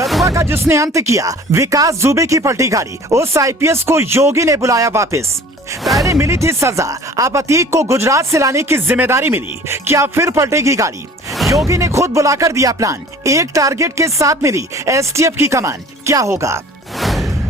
ददुआ का जिसने अंत किया, विकास दुबे की पलटी गाड़ी, उस आईपीएस को योगी ने बुलाया वापस। पहले मिली थी सजा, अब अतीक को गुजरात से लाने की जिम्मेदारी मिली। क्या फिर पलटेगी गाड़ी? योगी ने खुद बुलाकर दिया प्लान। एक टारगेट के साथ मिली एसटीएफ की कमान। क्या होगा?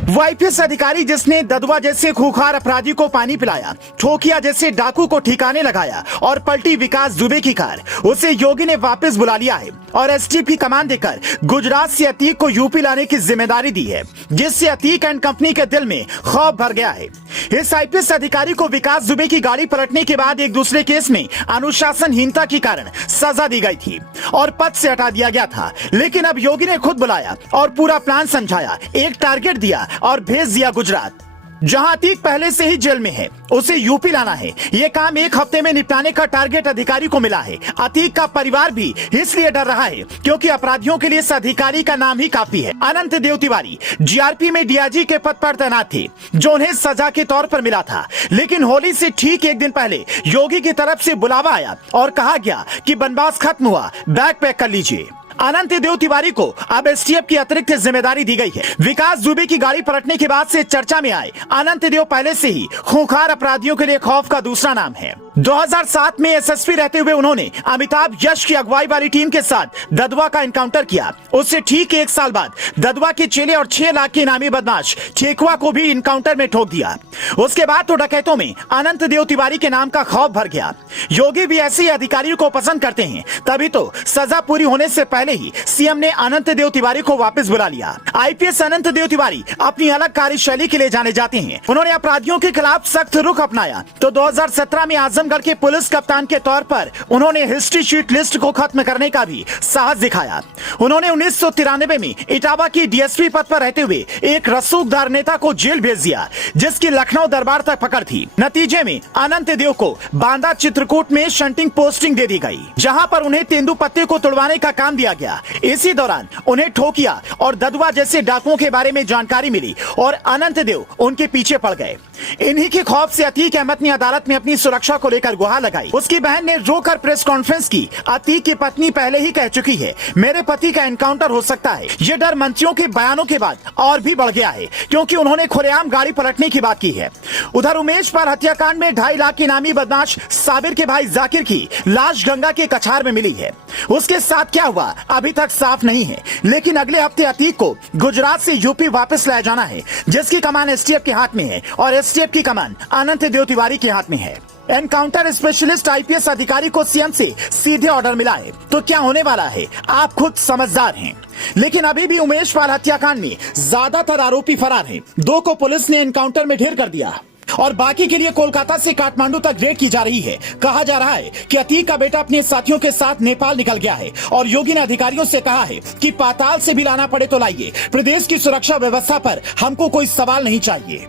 वो आईपीएस अधिकारी जिसने ददुआ जैसे खूंखार अपराधी को पानी पिलाया, ठोकिया जैसे डाकू को ठिकाने लगाया और पलटी विकास दुबे की कार, उसे योगी ने वापस बुला लिया है और एसटीएफ की कमान देकर गुजरात से अतीक को यूपी लाने की जिम्मेदारी दी है, जिससे अतीक एंड कंपनी के दिल में खौफ भर गया है। इस आईपीएस अधिकारी को विकास दुबे की गाड़ी पलटने के बाद एक दूसरे केस में अनुशासनहीनता के कारण सजा दी गई थी और पद से हटा दिया गया था। लेकिन अब योगी ने खुद बुलाया और पूरा प्लान समझाया, एक टारगेट दिया और भेज दिया गुजरात, जहां अतीक पहले से ही जेल में है। उसे यूपी लाना है। ये काम एक हफ्ते में निपटाने का टारगेट अधिकारी को मिला है। अतीक का परिवार भी इसलिए डर रहा है क्योंकि अपराधियों के लिए इस अधिकारी का नाम ही काफी है। अनंत देव तिवारी जीआरपी में डीआईजी के पद पर तैनात थे, जो उन्हें सजा के तौर पर मिला था। लेकिन होली से ठीक एक दिन पहले योगी की तरफ से बुलावा आया और कहा गया कि बनवास खत्म हुआ, बैग पैक कर लीजिए। अनंत देव तिवारी को अब एसटीएफ की अतिरिक्त जिम्मेदारी दी गई है। विकास दुबे की गाड़ी पलटने के बाद से चर्चा में आए अनंत देव पहले से ही खूंखार अपराधियों के लिए खौफ का दूसरा नाम है। 2007 में एसएसपी रहते हुए उन्होंने अमिताभ यश की अगुवाई वाली टीम के साथ ददुआ का एनकाउंटर किया। उससे ठीक एक साल बाद ददुआ के चेले और 6 लाख के इनामी बदमाश ठेकुआ को भी इनकाउंटर में ठोक दिया। उसके बाद तो डकैतों में अनंत देव तिवारी के नाम का खौफ भर गया। योगी भी ऐसे अधिकारियों को पसंद करते हैं, तभी तो सजा पूरी होने से पहले ही सीएम ने अनंत देव तिवारी को वापस बुला लिया। आईपीएस अनंत देव तिवारी अपनी अलग कार्यशैली के लिए जाने जाते हैं। उन्होंने अपराधियों के खिलाफ सख्त रुख अपनाया तो 2017 में आजमगढ़ के पुलिस कप्तान के तौर पर उन्होंने हिस्ट्री शीट लिस्ट को खत्म करने का भी साहस दिखाया। उन्होंने 1993 में इटावा की डीएसपी पद पर रहते हुए एक रसूखदार नेता को जेल भेज दिया, जिसकी लखनऊ दरबार तक पकड़ थी। नतीजे में अनंत देव को बांदा चित्रकूट में शंटिंग पोस्टिंग दे दी गई, जहां पर उन्हें तेंदुपत्ते को तुड़वाने का काम दिया गया। इसी दौरान उन्हें ठोकिया और ददुआ जैसे डाकुओं के बारे में जानकारी मिली और अनंत देव उनके पीछे पड़ गए। इन्हीं के खौफ से अतीक अहमद ने अदालत में अपनी सुरक्षा को लेकर गुहार लगाई। उसकी बहन ने रोकर प्रेस कॉन्फ्रेंस की। अतीक की पत्नी पहले ही कह चुकी है, मेरे पति का एनकाउंटर हो सकता है। ये डर मंत्रियों के बयानों के बाद और भी बढ़ गया है, क्योंकि उन्होंने खुलेआम गाड़ी पलटने की बात की है। उधर उमेश पाल हत्याकांड में 2.5 लाख के इनामी बदमाश साबिर के भाई जाकिर की लाश गंगा के कछार में मिली है। उसके साथ क्या हुआ अभी तक साफ नहीं है, लेकिन अगले हफ्ते अतीक को गुजरात से यूपी वापस लाया जाना है, जिसकी कमान एसटीएफ के हाथ में है और एसटीएफ की कमान अनंत देव तिवारी के हाथ में है। एनकाउंटर स्पेशलिस्ट आईपीएस अधिकारी को सीएम से सीधे ऑर्डर मिला है, तो क्या होने वाला है आप खुद समझदार हैं। लेकिन अभी भी उमेश पाल हत्याकांड में ज्यादातर आरोपी फरार हैं। 2 को पुलिस ने एनकाउंटर में ढेर कर दिया और बाकी के लिए कोलकाता से काठमांडू तक रेड की जा रही है। कहा जा रहा है कि अतीक का बेटा अपने साथियों के साथ नेपाल निकल गया है और योगी ने अधिकारियों से कहा है कि पाताल से भी लाना पड़े तो लाइए। प्रदेश की सुरक्षा व्यवस्था पर हमको कोई सवाल नहीं चाहिए।